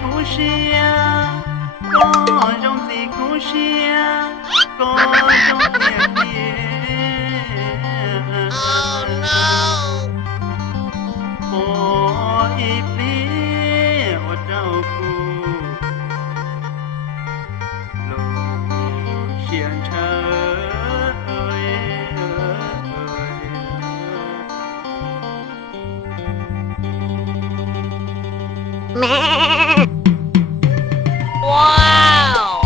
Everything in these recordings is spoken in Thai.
故事呀，各种的故事呀，各种的别。Oh no！ 我一边我照顾路线车。Wow!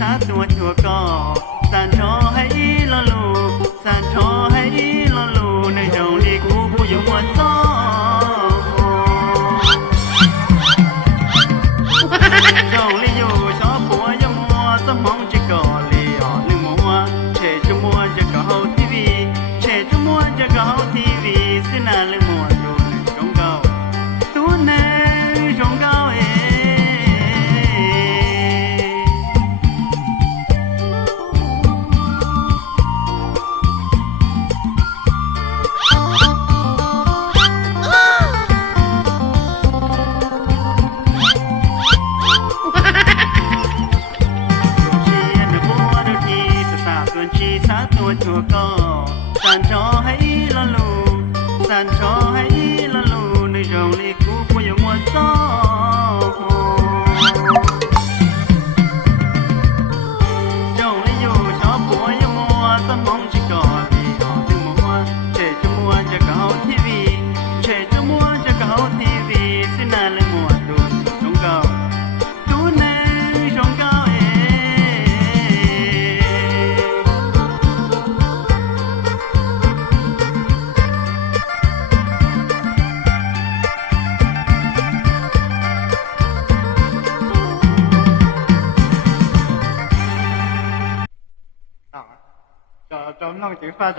สาตัวชัวก็สันทอให้ละลูสันทอให้ละลูในดงลีกูผู้อยู่หัวซ้อดงลีอยู่ชอบปัวยมัวสมองจะก่อลีอ่อนหนึ่งมัวเชจมัวจะก่อทีวีเชจมัวจะก่อทีวีสินาเรื่องมัวอยู่ในจงเก่าตัวในจงเก่าตัวชัวก็สันทอให้ละลูสันทอให้ละลูในจงลีกูผู้อยู่มัวซ้อจงลีอยู่ชอบปัวยมัวสมองจะก่อลีอ่อนถึงมัวเชจมัวจะก่อทีวีเชจมัวจะก่อทีวีสินาเลยมัวดูจงเก่าดูในจงเก่าcho nó chỉ pha